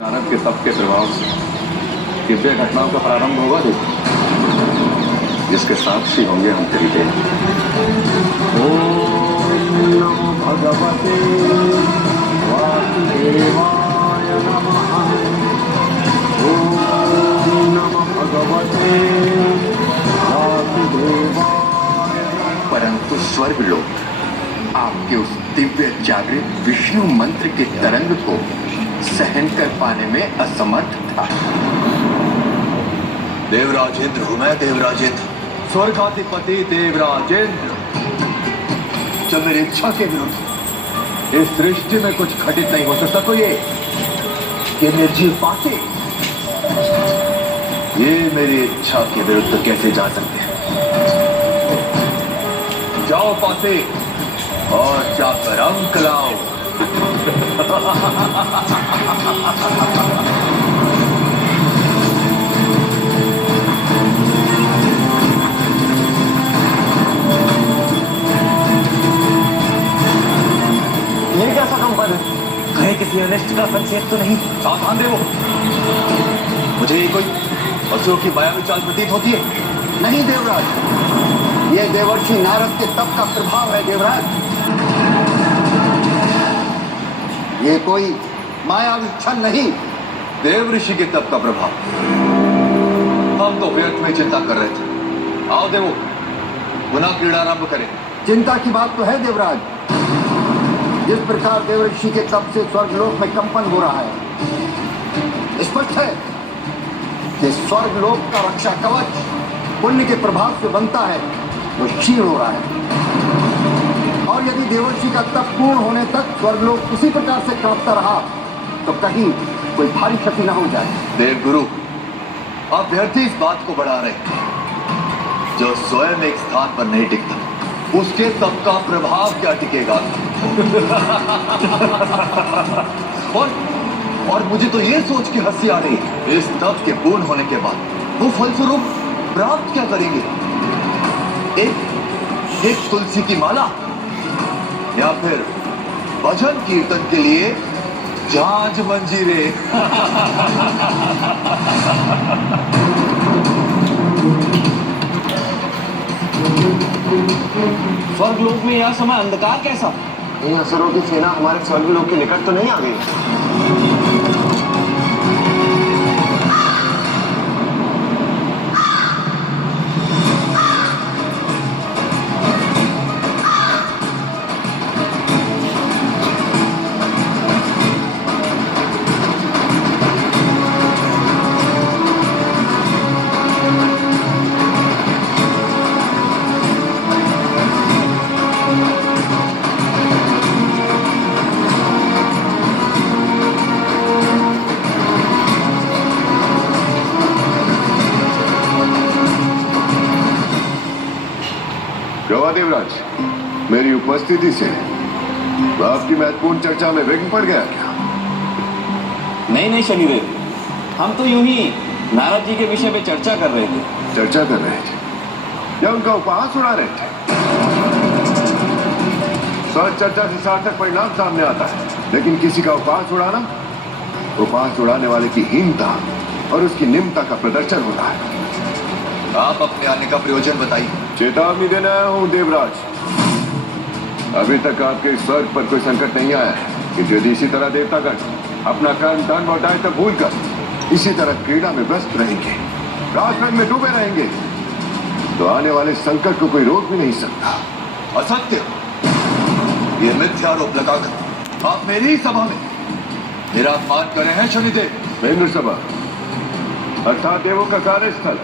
नारद के तप के प्रभाव से दिव्य घटनाओं का प्रारंभ होगा देखो, जिसके साक्षी होंगे हम तेरी देव। ओम नमो भगवते वासुदेवाय नमः। ओम नमो भगवते वासुदेवाय नमः। परंतु स्वर्गलोक आपके उस दिव्य जागृत विष्णु मंत्र के तरंग को सहन कर पाने में असमर्थ था। देवराजेंद्र हूं मैं, देवराजेंद्र। स्वर्गाधिपति देवराजेंद्र, जब मेरी इच्छा के विरुद्ध इस सृष्टि में कुछ घटित नहीं हो सकता तो ये निर्जीव बातें ये मेरी इच्छा के विरुद्ध कैसे जा सकते हैं? जाओ पासे और जाकर अंक लाओ। ये कैसा कंपन है? कहीं किसी अनिष्ट का संकेत तो नहीं? सावधान देवो, मुझे ये कोई असुर की मायावी चाल प्रतीत होती है। नहीं देवराज, ये देवर्षि नारद के तप का प्रभाव है देवराज। ये कोई मायावी छल नहीं। देव ऋषि के तप का प्रभाव। हम तो व्यर्थ में चिंता कर रहे थे। आओ देवो, पुनः क्रीड़ा आरंभ करें। चिंता की बात तो है देवराज। जिस प्रकार देवर्षि के तप से स्वर्गलोक में कंपन हो रहा है, स्पष्ट है कि स्वर्गलोक का रक्षा कवच पुण्य के प्रभाव से बनता है, वो क्षीण हो रहा है। और यदि देवर्षि का तप पूर्ण होने तक स्वर्गलोक उसी प्रकार से कांपता रहा तो कहीं कोई भारी क्षति न हो जाए। देवगुरु, आप व्यर्थी इस बात को बढ़ा रहे हैं। जो स्वयं एक स्थान पर नहीं टिकता, उसके तप का प्रभाव क्या टिकेगा? और मुझे तो ये सोच के हंसी आ रही है, इस तप के पूर्ण होने के बाद वो फलस्वरूप प्राप्त क्या करेंगे? एक तुलसी की माला, या फिर भजन कीर्तन के लिए झांझ मंजीरे। स्वर्गलोक में यह समय अंधकार कैसा? इन असुरों की सेना हमारे स्वर्गलोक के निकट तो नहीं आ गई? देवराज, मेरी उपस्थिति से आपकी महत्वपूर्ण चर्चा में विघ्न पड़ गया क्या? नहीं शनिदेव, हम तो यूं ही नारद जी के विषय में चर्चा कर रहे थे। चर्चा कर रहे थे या उनका उपहास उड़ा रहे थे? सच चर्चा से सार्थक परिणाम सामने आता है, लेकिन किसी का उपहास उड़ाना, उपहास उड़ाने वाले की हीनता और उसकी निम्नता का प्रदर्शन होता है। आप अपने आने का प्रयोजन बताइए। चेतावनी देना आया हूं देवराज। अभी तक आपके स्वर्ग पर कोई संकट नहीं आया है कि यदि इसी तरह देवतागण अपना कर्म धन और दायित्व भूलकर इसी तरह क्रीड़ा में व्यस्त रहेंगे, राजरंग में डूबे रहेंगे, तो आने वाले संकट को कोई रोक भी नहीं सकता। असत्य, ये मिथ्यारोप लगाकर आप मेरी ही सभा में मेरा अपमान करे हैं शनिदेव। इंद्र सभा अर्थात देवों का कार्यस्थल,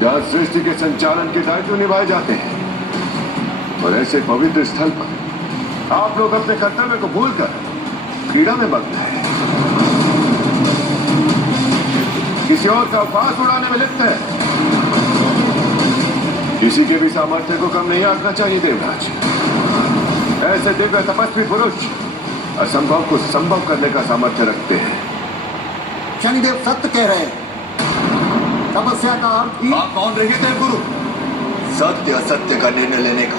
जहाँ सृष्टि के संचालन के दायित्व निभाए जाते हैं, और ऐसे पवित्र स्थल पर आप लोग अपने कर्तव्य को भूलकर क्रीड़ा में मग्न हैं, किसी और का उपहास उड़ाने में लिप्त है। किसी के भी सामर्थ्य को कम नहीं आंकना चाहिए देवराज। ऐसे दिव्य तपस्वी पुरुष असंभव को संभव करने का सामर्थ्य रखते हैं। शनिदेव सत्य कह रहे हैं। तपस्या का अर्थ ही आप कौन रहे थे गुरु? सत्य असत्य का निर्णय लेने का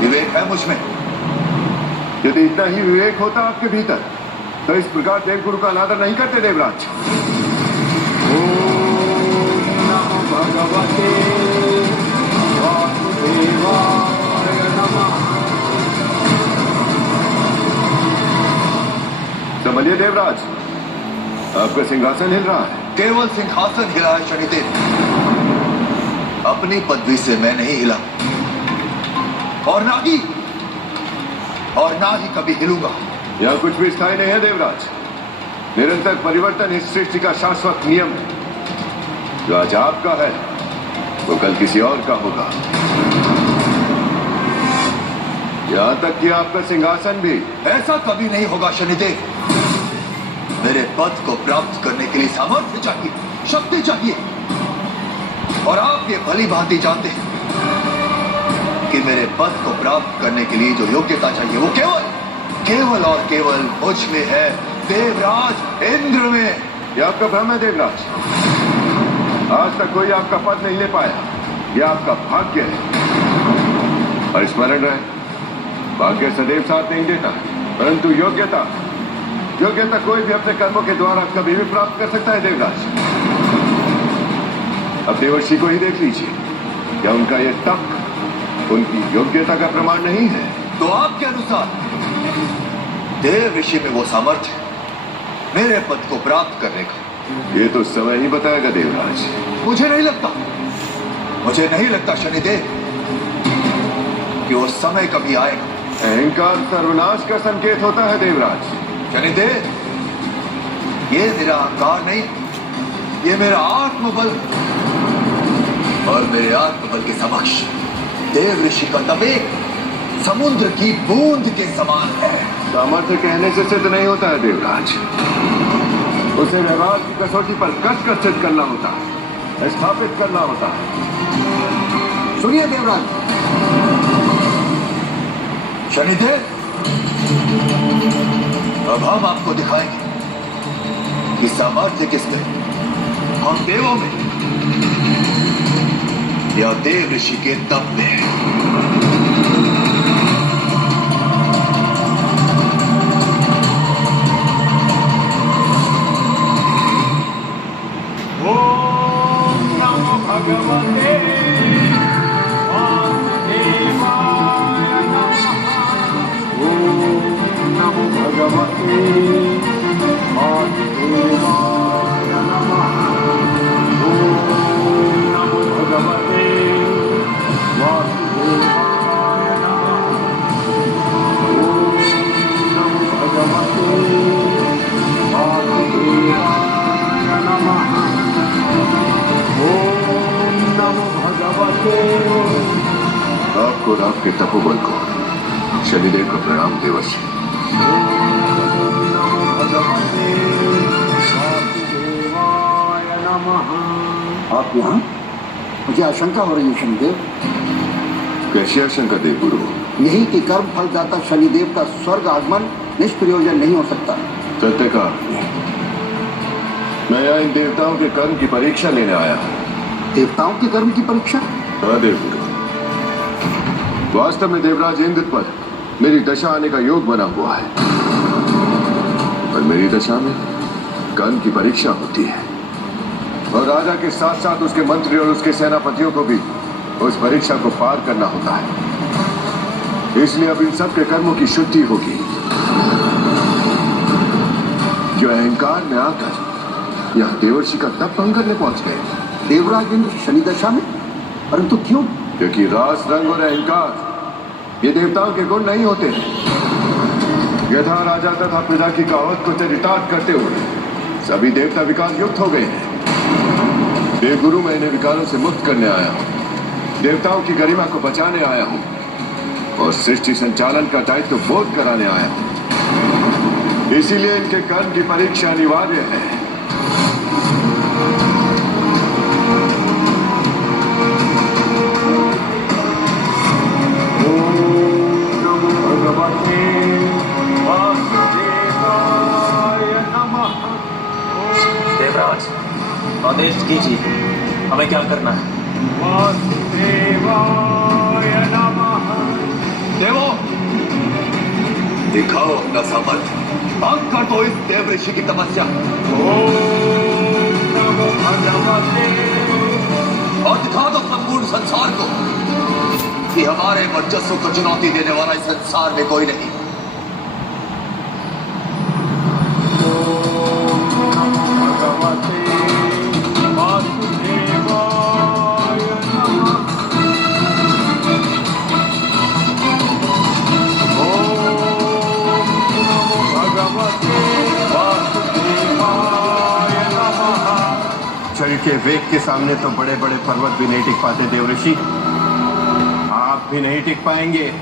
विवेक है मुझ में। यदि इतना ही विवेक होता आपके भीतर तो इस प्रकार देवगुरु का अनादर नहीं करते देवराज। ओम नमो भगवते वासुदेवाय नमः। समझिए देवराज, आपका सिंहासन हिल रहा है। केवल सिंहासन हिला है शनिदेव, अपनी पदवी से मैं नहीं हिला, और ना ही कभी हिलूंगा। यह कुछ भी स्थायी नहीं है देवराज। निरंतर परिवर्तन इस सृष्टि का शाश्वत नियम है। जो आज आपका है वो कल किसी और का होगा। यहां तक कि आपका सिंहासन भी। ऐसा कभी नहीं होगा शनिदेव। मेरे पद को प्राप्त करने के लिए सामर्थ्य चाहिए, शक्ति चाहिए, और आप ये भली भांति जानते हैं कि मेरे पद को प्राप्त करने के लिए जो योग्यता चाहिए वो केवल और केवल मुझ में है, देवराज इंद्र में। यह आपका भ्रम है देवराज। आज तक कोई आपका पद नहीं ले पाया। यह आपका भाग्य है। और स्मरण रहे, भाग्य सदैव साथ नहीं देता, परंतु योग्यता कोई भी अपने कर्मों के द्वारा कभी भी प्राप्त कर सकता है देवराज। अब देवर्षि को ही देख लीजिए, क्या उनका यह तप उनकी योग्यता का प्रमाण नहीं है? तो आपके अनुसार देव ऋषि में वो सामर्थ्य मेरे पद को प्राप्त करने का? ये तो समय ही बताएगा देवराज। मुझे नहीं लगता शनिदेव कि वो समय कभी आएगा। अहंकार सर्वनाश का संकेत होता है देवराज। शनिदेव, ये मेरा अहंकार नहीं, ये मेरा आत्मबल, और मेरे आत्मबल के समक्ष देव ऋषि का तप एक समुद्र की बूंद के समान है। सामर्थ्य कहने से सिद्ध नहीं होता है देवराज। उसे व्यवहार की कसौटी पर कस सिद्ध करना होता है, स्थापित करना होता है। सुनिए देवराज। शनिदेव, अब हम आपको दिखाएंगे कि सामर्थ्य किसमें, हम देवों में या देव ऋषि के तप में है। ओम नमो भगवते वासुदेवाय नमः। ओम नमो भगवते वासुदेवाय नमः। ओम नमो भगवते वासुदेवाय नमः। ओम नमो भगवते वासुदेवाय नमः। ओम नमो भगवते। आपको और आपके तपोबल को शनिदेव का प्रणाम देवर्षि। ओम नमो भगवते वासुदेवाय नमः। आप यहाँ? मुझे आशंका हो रही है शनिदेव। कैसी आशंका देवगुरु? यही कि कर्म फलदाता शनिदेव का स्वर्ग आगमन निष्प्रयोजन नहीं हो सकता। सत्य का मैं यहाँ इन देवताओं के कर्म की परीक्षा लेने आया हूँ। देवताओं के कर्म की परीक्षा? हाँ देवगुरु, वास्तव में देवराज इंद्र पर मेरी दशा आने का योग बना हुआ है, पर मेरी दशा में कर्म की परीक्षा होती है, और राजा के साथ साथ उसके मंत्री और उसके सेनापतियों को भी उस परीक्षा को पार करना होता है। इसलिए अब इन सब के कर्मों की शुद्धि होगी, जो अहंकार में आकर यहाँ देवर्षि का तप भंग करने पहुंच गए। देवराज इंद्र शनि दशा में? परंतु क्यों? क्योंकि रास, रंग और अहंकार ये देवताओं के गुण नहीं होते हैं। यथा राजा तथा प्रजा की कहावत को चरितार्थ करते हुए सभी देवता विकार युक्त हो गए हैं। देवगुरु, मैं इन्हें विकारों से मुक्त करने आया हूँ, देवताओं की गरिमा को बचाने आया हूँ, और सृष्टि संचालन का दायित्व बोध कराने आया हूँ। इसीलिए इनके कर्म की परीक्षा अनिवार्य है। देवराज, आदेश कीजिए, हमें क्या करना है? वासुदेवाय नमः। देवो, दिखाओ अपना सामर्थ्य। भंग कर दो इस देव ऋषि की तपस्या ओम नमो भगवते और दिखा दो संपूर्ण संसार को कि हमारे वर्चस्व को चुनौती देने वाला इस संसार में कोई नहीं। भगवते वासुदेवाय नमः। ओम नमो भगवते वासुदेवाय नमः। जल के वेग के सामने तो बड़े बड़े पर्वत भी नहीं टिक पाते देवऋषि, आप भी नहीं टिक पाएंगे।